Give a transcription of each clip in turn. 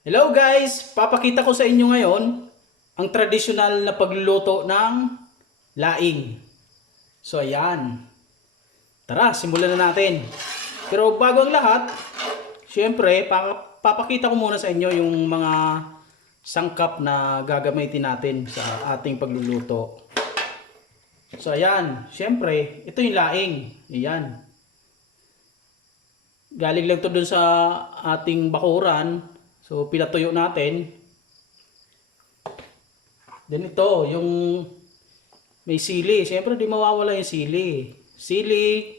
Hello guys! Papakita ko sa inyo ngayon ang tradisyonal na pagluluto ng laing. So ayan. Tara, simulan na natin. Pero bago ang lahat, syempre, pa- papakita ko muna sa inyo yung mga sangkap na gagamitin natin sa ating pagluluto. So ayan, syempre, ito yung laing. Ayan. Galing lang to dun sa ating bakuran. So, pinatuyo natin. Then ito, yung may sili. Siyempre, di mawawala yung sili. Sili,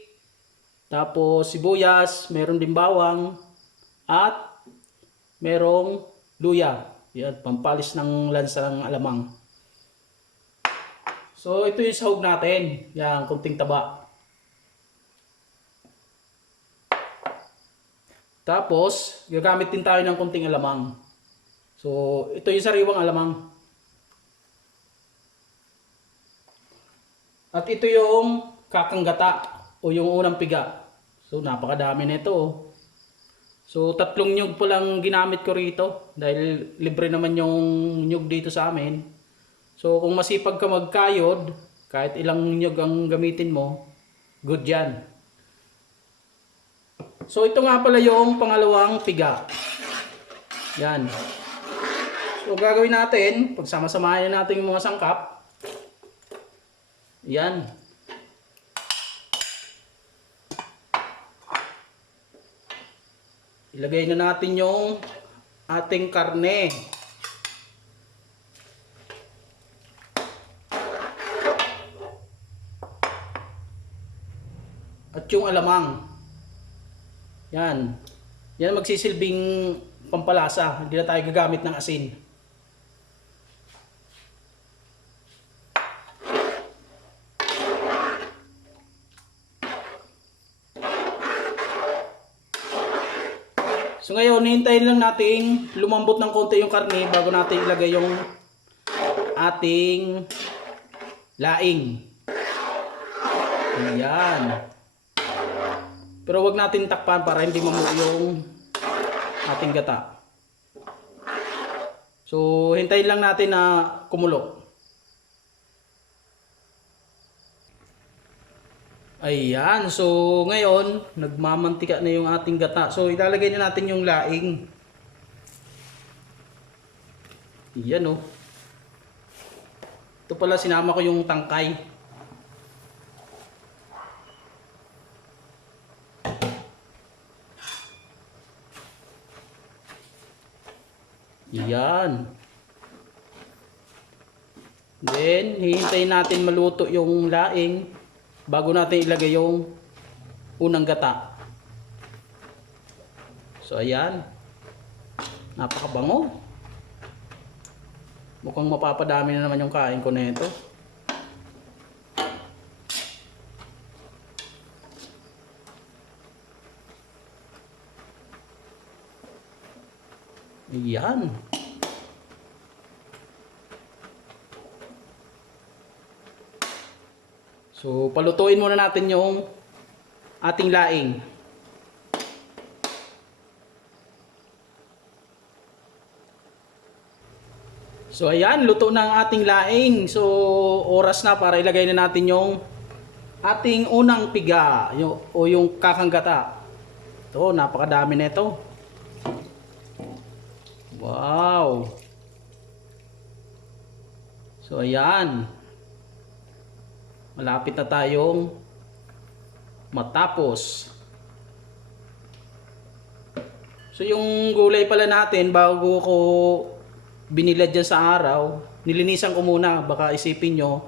tapos sibuyas, meron din bawang, at merong luya. Yan, pampalis ng lansa ng alamang. So, ito yung sahog natin. Yan, kunting taba. Tapos, gagamit din tayo ng kunting alamang. So, ito yung sariwang alamang. At ito yung kakanggata o yung unang piga. So, napakadami nito. oh. So, tatlong nyug po lang ginamit ko rito dahil libre naman yung nyug dito sa amin. So, kung masipag ka magkayod, kahit ilang nyug ang gamitin mo, good yan. So ito nga pala yung pangalawang piga. Yan. So gagawin natin, pagsama-samahin na natin yung mga sangkap. Yan. Ilagay na natin yung ating karne. At yung alamang. Yan. Yan magsisilbing pampalasa. Hindi na tayo gagamit ng asin. So ngayon, hintayin lang nating lumambot ng konti yung karne bago natin ilagay yung ating laing. Ayan. Pero wag natin takpan para hindi mamuo yung ating gata. So, hintayin lang natin na kumulo. Ayan. So, ngayon, nagmamantika na yung ating gata. So, ilalagay na natin yung laing. Yan oh. Ito pala sinama ko yung tangkay. Yan. Then, hihintayin natin maluto yung laing bago natin ilagay yung unang gata. So, ayan. Napakabango. Mukhang mapapadami na naman yung kain ko na ito. Ayan. So, palutuin muna natin yung ating laing. So, ayan, luto na ang ating laing. So, oras na para ilagay na natin yung ating unang piga yung, o yung kakanggata. Ito, napakadami na ito. Wow! So, ayan. Malapit na tayong matapos. So, yung gulay pala natin, bago ko binilad dyan sa araw, nilinisan ko muna. Baka isipin nyo,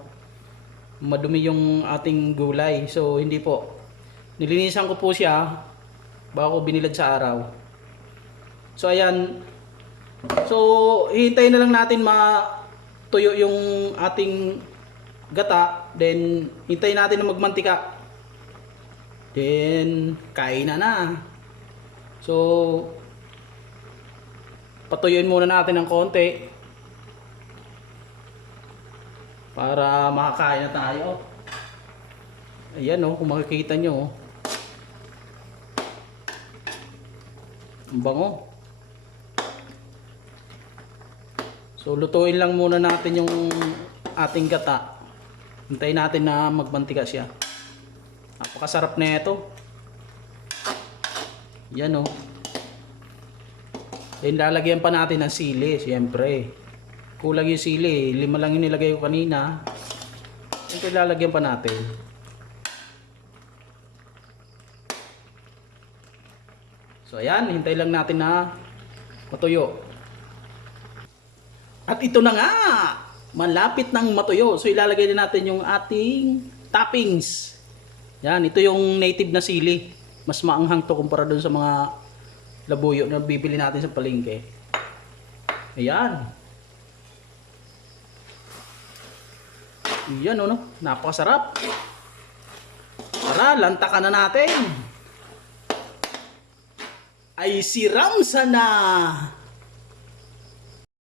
madumi yung ating gulay. So, hindi po. Nilinisan ko po siya bago ko binilad sa araw. So, ayan. So, hihintayin na lang natin matuyo yung ating gata. Then, hintayin natin na magmantika. Then, kain na na. So, patuyuin muna natin ng konti. Para makakain na tayo. Ayan oh, kung makikita nyo oh. Ang bango. So lutuin lang muna natin yung ating gata. Hintayin natin na magmantika siya. Napakasarap na ito. Yan oh. Then lalagyan pa natin ng sili, siyempre. Kulang yung sili, lima lang yung nilagay ko kanina. Siyempre lalagyan pa natin. So ayan, hintay lang natin na matuyo. At ito na nga, malapit ng matuyo. So ilalagay din natin yung ating toppings. Yan, ito yung native na sili. Mas maanghang to kumpara dun sa mga labuyo na bibili natin sa palengke. Ayan. Yan ano, napakasarap. Tara, lantakan na natin. Ay siram sana.